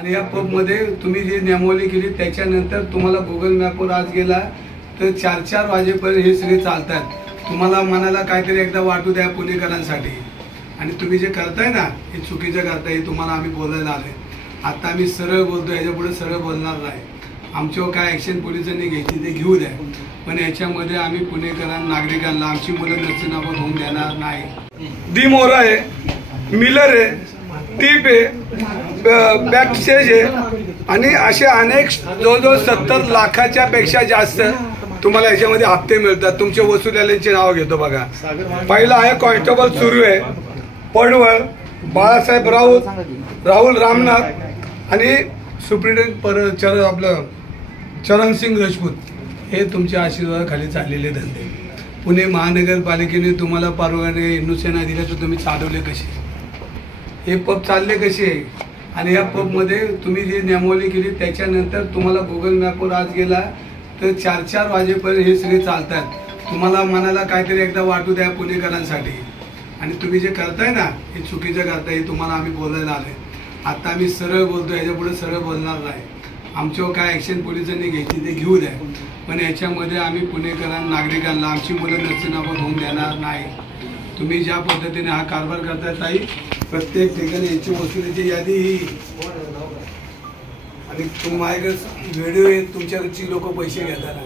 आणि या पबमध्ये तुम्ही जी नियमावली केली त्याच्यानंतर तुम्हाला गुगल मॅपवर आज गेला तर 4-4 वाजेपर्यंत हे सगळे चालतात। तुम्हाला मनाला काहीतरी एकदा वाटू द्या पुणेकरांसाठी। आणि तुम्ही जे करताय ना हे चुकीचं करताय, हे तुम्हाला आम्ही बोलायला आलोय। आता आम्ही सरळ बोलतो, याच्यापुढे सरळ बोलणार नाही। आमच्यावर काय ॲक्शन पोलिसांनी घ्यायची ते घेऊ द्या, पण याच्यामध्ये आम्ही पुणेकरांना नागरिकांना आमची मुलं नसताना होऊन देणार नाही। दी मोरा आहे, मिलर आहे, टीप आहे, बॅक स्टेज आहे आणि असे अनेक जवळजवळ 70 लाखाच्या पेक्षा जास्त तुम्हाला याच्यामध्ये हप्ते मिळतात। तुमच्या वसुलीवाल्यांची नावं घेतो बघा। पहिला आहे कॉन्स्टेबल सुर्वे, पडवळ, बाळासाहेब राहुल रामनाथ आणि सुप्रिटेंडेंट आपलं चरणसिंग राजपूत। हे तुमच्या आशीर्वादाखाली चाललेले धंदे। पुणे महानगरपालिकेने तुम्हाला परवानगी नुसेना दिल्या तर तुम्ही चालवले कसे, हे पब चालले कसे? आणि या पबमध्ये तुम्ही जी नियमावली केली त्याच्यानंतर तुम्हाला गुगल मॅपवर आज गेला तर 4-4 वाजेपर्यंत हे सगळे चालतात। तुम्हाला मनाला काहीतरी एकदा वाटू द्या पुणेकरांसाठी। आणि तुम्ही जे करताय ना हे चुकीचं करताय, हे तुम्हाला आम्ही बोलायला आलोय। आता आम्ही सरळ बोलतो, याच्यापुढे सरळ बोलणार नाही। आमच्यावर काय ॲक्शन पोलिसांनी घ्यायची ते घेऊ द्या, पण याच्यामध्ये आम्ही पुणेकरांना नागरिकांना आमची मुलं नसताना होऊन देणार नाही। तुम्ही ज्या पद्धतीने हा कारभार करताय ताई, प्रत्येक ठिकाणी याची वसुलीची यादी ही आणि माझ्याकडे व्हिडिओ आहे, तुमच्याकडची लोक पैसे घेताना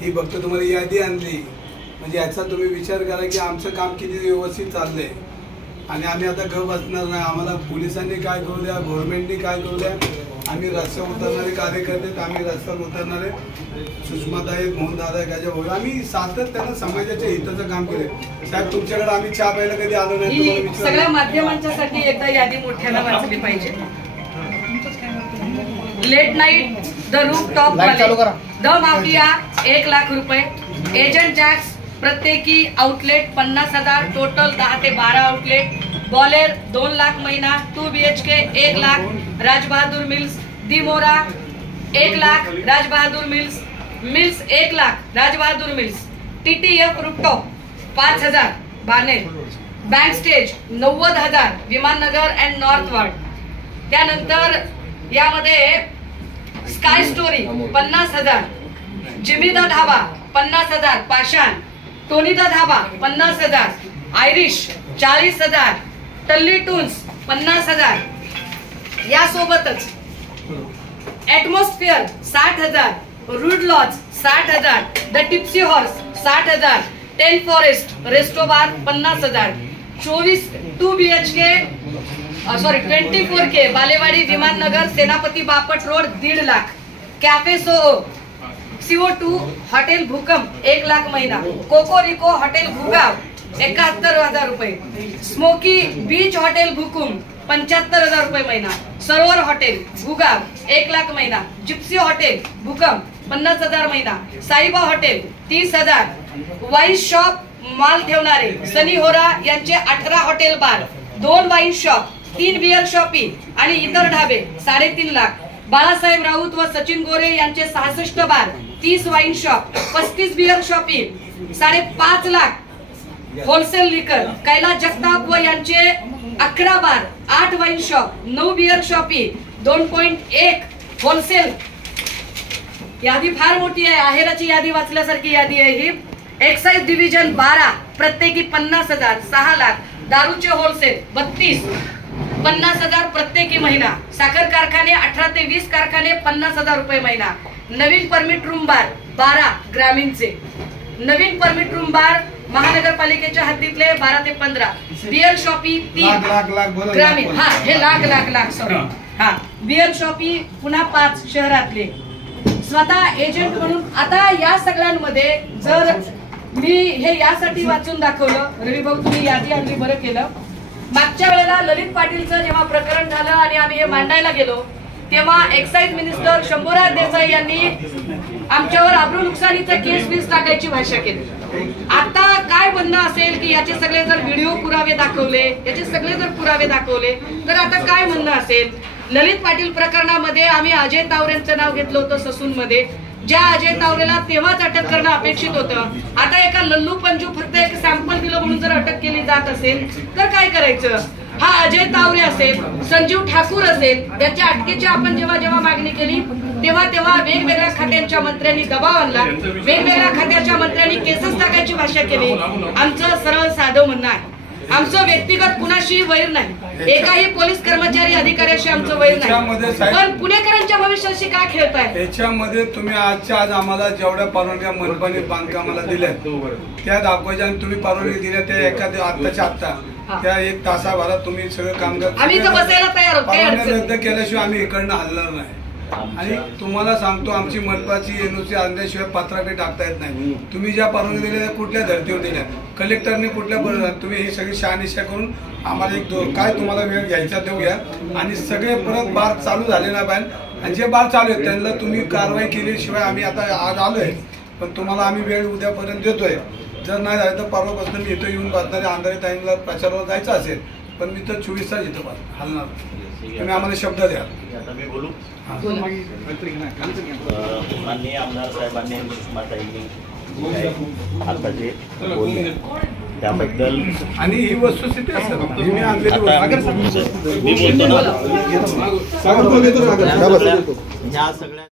ही फक्त तुम्हाला यादी आणली म्हणजे याचा तुम्ही विचार करा की आमचं काम किती व्यवस्थित चाललंय। आणि आम्ही आता गप बसणार नाही। आम्हाला पोलिसांनी काय करू द्या, गव्हर्नमेंटनी काय करू द्या, आम्ही रस्त्यावर उतरणारे कार्यकर्ते, आम्ही रस्त्यावर उतरणारे सुषमाताई, मोहनदादा गाजा, आम्ही सातत्यानं समाजाच्या हिताचं काम केले। साहेब तुमच्याकडे आम्ही चहा प्यायला कधी आलो नाही। सगळ्या माध्यमांच्यासाठी एकदा यादी मोठ्यानं वाचली पाहिजे। Late night, the roof top वाले, द माफिया 1 लाख रुपये, एजंट जॅक्स प्रत्येकी आउटलेट 50,000, टोटल 10 ते 12 आउटलेट, बॉलेर 2 लाख महिना, 2 BHK 1 lakh, Rajbahadur mills, Dimora 1 lakh, Rajbahadur mills 1 lakh, Rajbahadur mills, TTF rooftop 5,000 Baner, bank stage 90,000 Viman Nagar and northward. त्यानंतर यामध्ये sky story 50,000, Jimmy the dhaba 50,000, Pashan, Tony the dhaba 50,000, Irish 40,000, Talli toons 50,000, यासोबतच atmosphere 60,000, rude lodge 60,000, the tipsy horse 60,000, 10 forest restobar 50,000, 2 BHK 24K Balewadi Viman Nagar Senapati Bapat road 1.5 lakh, cafe CO2 hotel भूकंप 1 लाख महिना, कोकोरिको hotel Bhugaon 71,000 रुपये, smoky beach hotel भूकुम 75,000 रुपये महिना, सरोवर hotel Bhugaon 1 lakh महिना, Gypsy hotel भूकंप 50,000 महिना, साईबा हॉटेल 30,000, वाईन शॉप माल ठेवणारे सनी होरा यांचे 18 hotel bar, 2 wine shop, 3 beer shoppe आणि इतर ढाबे 3.5 लाख, बाळासाहेब राऊत व सचिन गोरे यांचे 66 bar, 30 wine shop, 35 beer shoppe 5.5 lakh, wholesale liquor Kailas Jagtap व यांचे 11 bar, 8 wine shop, 9 beer shoppe, 2.1 wholesale. यादी फार मोठी आहे, आहेराची यादी वाचल्यासारखी यादी आहे ही। एक्साइज डिव्हिजन 12 प्रत्येकी 50,000, 6 लाख, दारूचे होलसेल 32 50,000 प्रत्येकी महिना, साखर कारखाने 18 ते 20 कारखाने 50,000 रुपये महिना, नवीन परमिट रूम बार 12 ग्रामीणचे, नवीन परमिट रूम बार महानगरपालिकेच्या हद्दीतले 12 ते 15, बियर शॉपी 3 ग्रामीण, हा हे लाख सॉरी, हा बियर शॉपी पुन्हा 5 शहरातले, स्वतः एजंट म्हणून। आता या सगळ्यांमध्ये जर मी हे यासाठी वाचून दाखवलं, रवी भाऊ तुम्ही यादी आणली, बरं केलं। मागच्या वेळेला ललित पाटीलचं जेव्हा प्रकरण झालं आणि आम्ही हे मांडायला गेलो तेव्हा एक्साइज मिनिस्टर शंभूराज देसाई यांनी आमच्यावर आब्रू नुकसानीचं केस टाकायची भाषा केली। आता काय म्हणणं असेल की याचे सगळे जर व्हिडिओ पुरावे दाखवले, याचे सगळे जर पुरावे दाखवले तर आता काय म्हणणं असेल? ललित पाटील प्रकरणामध्ये आम्ही अजय तावरेंचं नाव घेतलं होतं ससून मध्ये, ज्या अजय तावरेला तेव्हाच अटक करणं अपेक्षित होतं। आता एका लल्लू पंजू फक्त एक सॅम्पल दिलं म्हणून जर अटक केली जात असेल तर काय करायचं? हा अजय तावरे असेल, संजीव ठाकूर असेल, त्याच्या अटकेची आपण जेव्हा मागणी केली तेव्हा वेगवेगळ्या खात्यांच्या मंत्र्यांनी दबाव आणला, वेगवेगळ्या खात्याच्या मंत्र्यांनी केसेस टाकायची भाषा केली. आमचं सरळ साधं म्हणणं आहे, आमचं व्यक्तिगत कुणाशी वैर नाही, एकाही पोलीस कर्मचारी अधिकाऱ्याशी आमचं वैर नाही, पण पुणेकरांच्या भविष्याशी काय खेळताय? याच्यामध्ये तुम्ही आजच्या आज आम्हाला जेवढ्या परवानग्या मनपाने बांधकामाला दिल्या त्या दाखवायच्या आणि तुम्ही परवानगी दिल्या त्या एखाद्या आत्ताच्या आत्ता त्या 1 तासाभरात तुम्ही सगळं काम करता. आम्ही तर बसायला तयार आहोत, काही अडचण रद्द केल्याशिवाय आम्ही इकडनं हलणार नाही. आणि तुम्हाला सांगतो आमची मनपाची एनओसी आणल्याशिवाय पत्राकडे टाकता येत नाही. तुम्ही ज्या परवानगी दिल्या कुठल्या धर्तीवर दिल्या, कलेक्टरने कुठल्या, तुम्ही ही सगळी शहानिशा करून आम्हाला काय तुम्हाला वेळ घ्यायचा देऊया आणि सगळे परत बार चालू झाले ना पाहिजे. आणि जे बार चालू आहेत त्यांना तुम्ही कारवाई केल्याशिवाय आम्ही आता आज आलोय, पण तुम्हाला आम्ही वेळ उद्यापर्यंत देतोय. जर नाही झालं तर परवापासून मी इथं येऊन बसणारे अंधारे टाईमला प्रचारावर जायचं असेल, पण मी तर 24 तास इथं हलणार. तुम्ही आम्हाला शब्द द्या. आता मी बोलू. माननीय आमदार साहेबांनी आता जे बोलले त्याबद्दल आणि ही वस्तुस्थिती असेल मी आणलेली मी बोलतो ना, ह्या सगळ्या